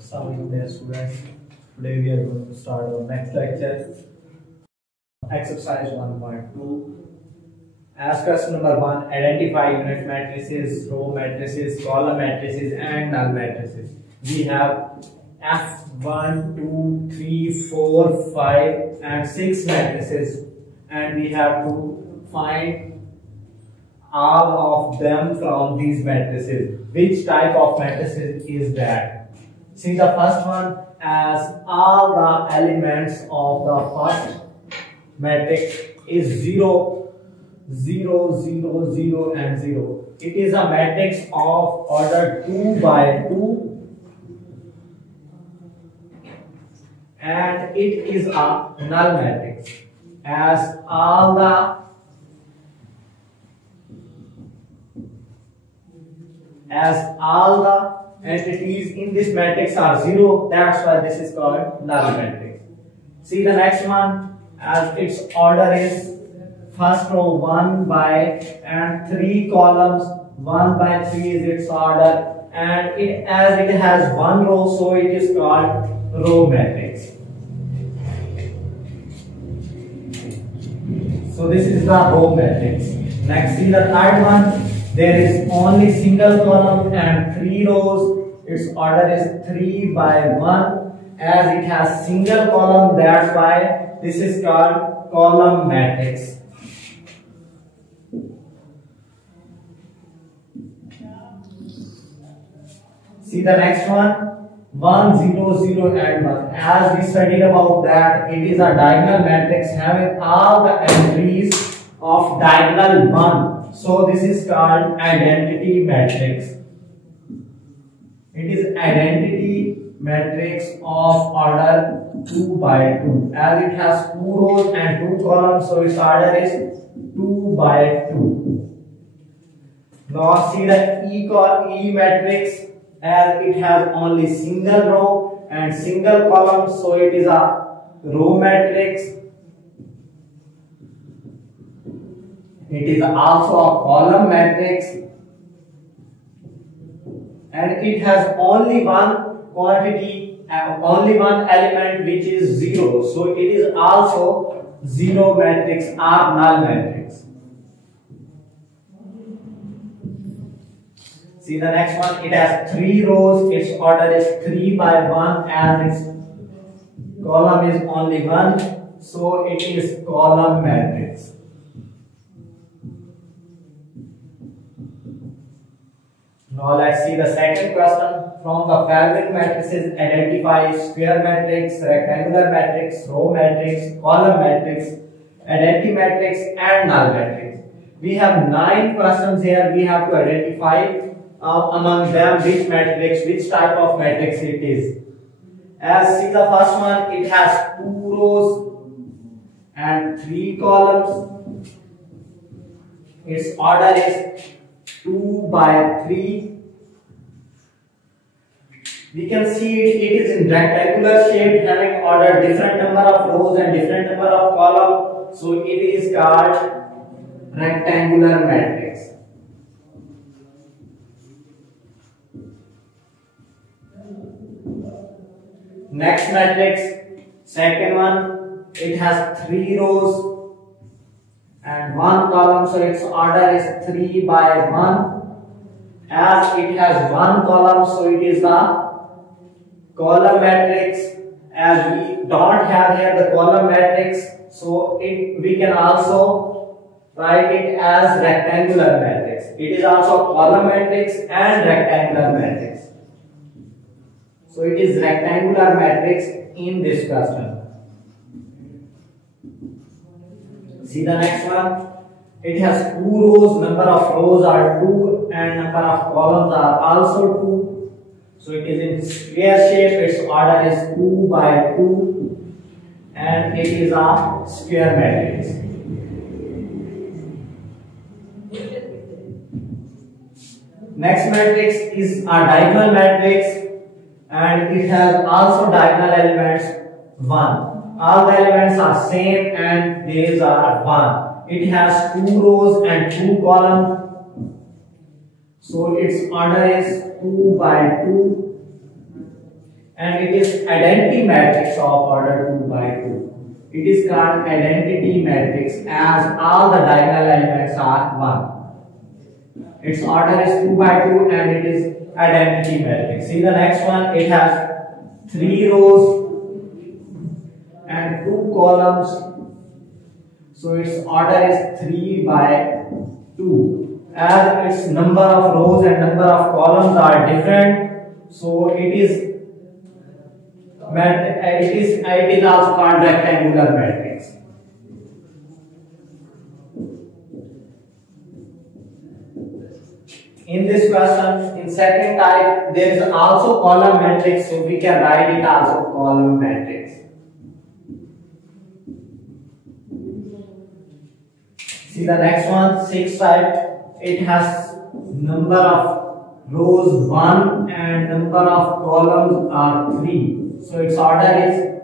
Assalamualaikum dear students. Today we are going to start our next lecture. Exercise 1.2. As question number 1, identify unit matrices, row matrices, column matrices and null matrices. We have F1, 2, 3, 4, 5 and 6 matrices, and we have to find all of them from these matrices. Which type of matrices is that? See the first one, as all the elements of the first matrix is 0, 0, 0, 0 and 0. It is a matrix of order 2 by 2 and it is a null matrix, as all the entities in this matrix are 0, that's why this is called null matrix. See the next one, as its order is first row 1 by and 3 columns, 1 by 3 is its order, and as it has one row, so it is called row matrix. So this is the row matrix. Next, see the third one. There is only single column and 3 rows. Its order is 3 by 1. As it has single column, that's why this is called column matrix. See the next one, 1, 0, 0 and 1. As we studied about that, it is a diagonal matrix having all the entries of diagonal 1. So this is called identity matrix. It is identity matrix of order 2 by 2. As it has 2 rows and 2 columns, so its order is 2 by 2. Now see the E matrix, as it has only single row and single column, so it is a row matrix. It is also a column matrix, and it has only one quantity, only one element, which is 0. So it is also 0 matrix or null matrix. See the next one, it has 3 rows, its order is 3 by 1, as its column is only 1, so it is column matrix. Now let's see the second question. From the following matrices, identify square matrix, rectangular matrix, row matrix, column matrix, identity matrix and null matrix. We have 9 questions here. We have to identify among them which matrix, which type of matrix it is. As see the first one, it has 2 rows and 3 columns. Its order is 2 by 3. We can see it is in rectangular shape, having order different number of rows and different number of columns. So it is called rectangular matrix. Next matrix, second one, it has 3 rows and 1 column, so its order is 3 by 1. As it has 1 column, so it is the column matrix. As we don't have here the column matrix, so we can also write it as rectangular matrix. It is also column matrix and rectangular matrix. So it is rectangular matrix in this question. See the next one. It has 2 rows, number of rows are 2 and number of columns are also 2. So it is in square shape, its order is 2 by 2 and it is a square matrix. Next matrix is a diagonal matrix and it has also diagonal elements 1. All the elements are same and these are 1. It has 2 rows and 2 columns. So its order is 2 by 2 and it is identity matrix of order 2 by 2. It is called identity matrix as all the diagonal elements are 1. Its order is 2 by 2 and it is identity matrix. See the next one, it has 3 rows and 2 columns. So its order is 3 by 2. As its number of rows and number of columns are different, so it is also called rectangular matrix. In this question, in second type, there is also column matrix, so we can write it also column matrix. See the next one, sixth type. It has number of rows 1 and number of columns are 3. So its order is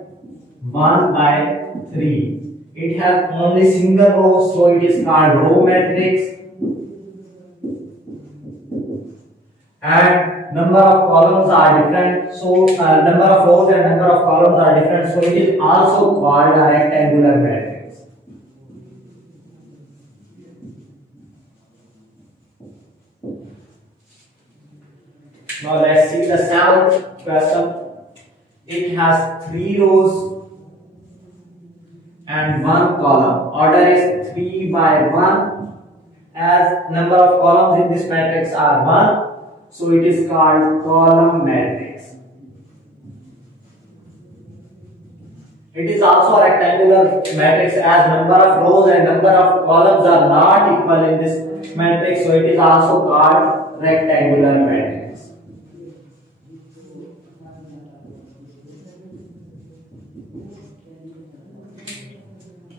1 by 3. It has only single row, so it is called row matrix. And number of columns are different, so number of rows and number of columns are different, so it is also called a rectangular matrix. Now let's see the seventh question. It has 3 rows and 1 column. Order is 3 by 1. As number of columns in this matrix are 1, so it is called column matrix. It is also a rectangular matrix as number of rows and number of columns are not equal in this matrix, so it is also called rectangular matrix.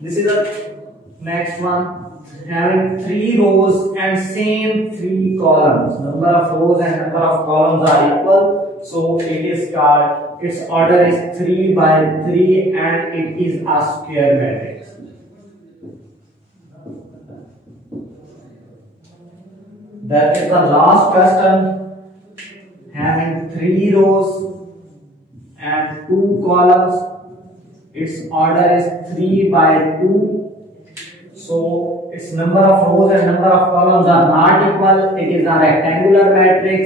This is the next one, having 3 rows and same 3 columns. Number of rows and number of columns are equal, so it is called, its order is 3 by 3 and it is a square matrix. That is the last question, having 3 rows and 2 columns. Its order is 3 by 2. So its number of rows and number of columns are not equal. It is a rectangular matrix.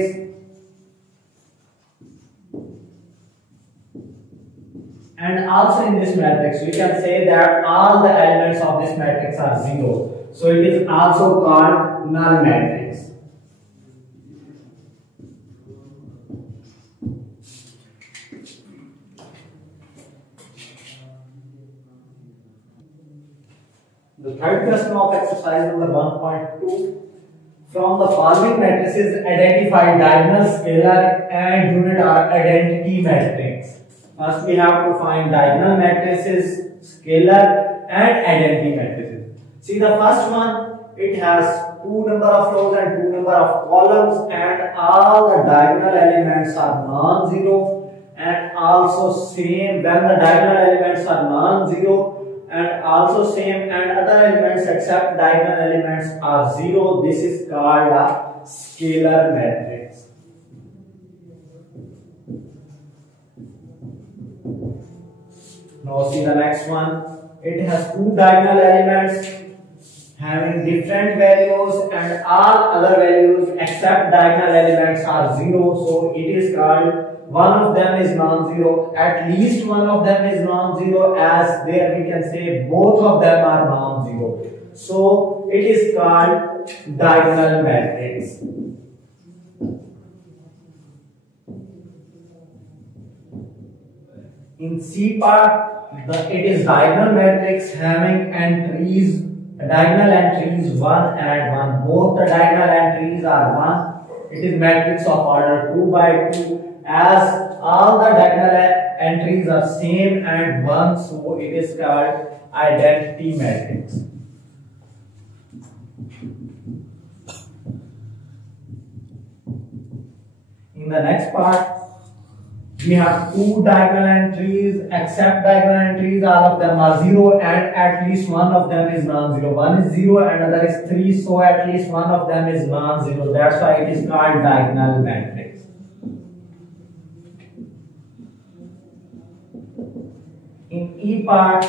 And also in this matrix, we can say that all the elements of this matrix are 0. So it is also called null matrix. The third question of exercise number 1.2. From the following matrices, identify diagonal, scalar and unit or identity matrix. First we have to find diagonal matrices, scalar and identity matrices. See the first one, it has 2 number of rows and 2 number of columns and all the diagonal elements are non-zero, and also same when the diagonal elements are non-zero, and also same and other elements except diagonal elements are 0. This is called a scalar matrix. Now see the next one. It has 2 diagonal elements having different values and all other values except diagonal elements are 0. So it is called, one of them is non-zero, at least one of them is non-zero, as there we can say both of them are non-zero. So it is called diagonal matrix. In C part, it is diagonal matrix having entries, diagonal entries 1 and 1. Both the diagonal entries are 1. It is matrix of order 2 by 2. As all the diagonal entries are same and 1, so it is called identity matrix. In the next part, we have 2 diagonal entries, except diagonal entries, all of them are 0 and at least one of them is non-zero. One is 0 and other is 3, so at least one of them is non-zero. That's why it is called diagonal matrix. E part,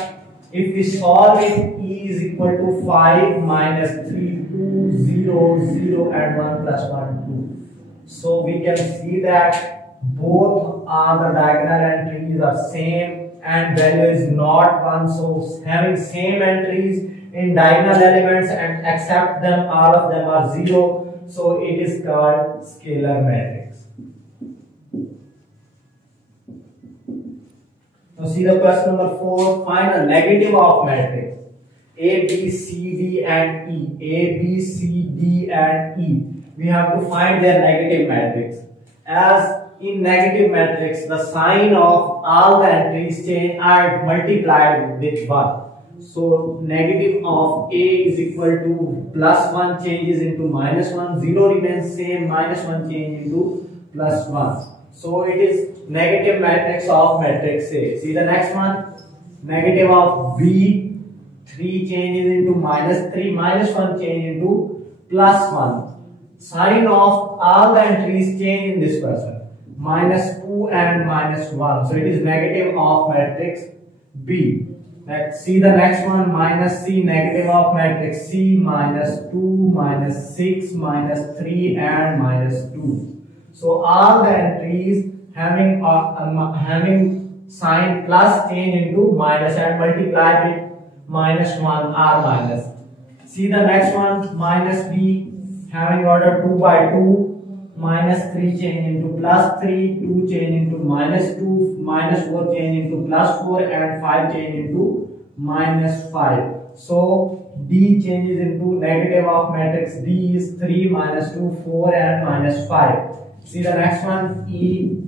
if we solve it, E is equal to 5 minus 3, 2, 0, 0 and 1 plus 1, 2. So we can see that both are the diagonal entries are same and value is not 1. So having same entries in diagonal elements and except them, all of them are 0. So it is called scalar matrix. Now see the question number 4. Find a negative of matrix A, B, C, D and E. A, B, C, D and E. We have to find their negative matrix. As in negative matrix, the sign of all the entries change are multiplied with 1. So negative of A is equal to plus 1 changes into minus 1, 0 remains same, minus 1 change into plus 1. So it is negative matrix of matrix A. See the next one, negative of B, 3 changes into minus 3, minus 1 change into plus 1. Sign of all the entries change in this person, minus 2 and minus 1. So it is negative of matrix B. Let's see the next one, minus C, negative of matrix C, minus 2, minus 6, minus 3 and minus 2. So all the entries having sign plus change into minus and multiply with minus 1 are minus. See the next one, minus B, having order 2 by 2, minus 3 change into plus 3, 2 change into minus 2, minus 4 change into plus 4 and 5 change into minus 5. So D changes into negative of matrix D is 3, minus 2, 4 and minus 5. See the next one, E,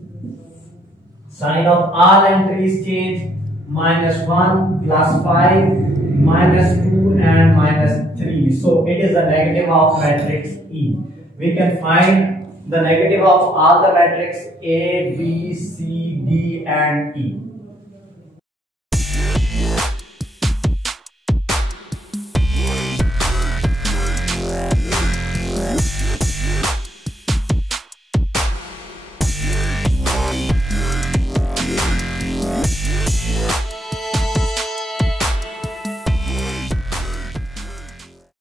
sign of all entries change, minus 1, plus 5, minus 2 and minus 3. So it is the negative of matrix E. We can find the negative of all the matrix A, B, C, D and E.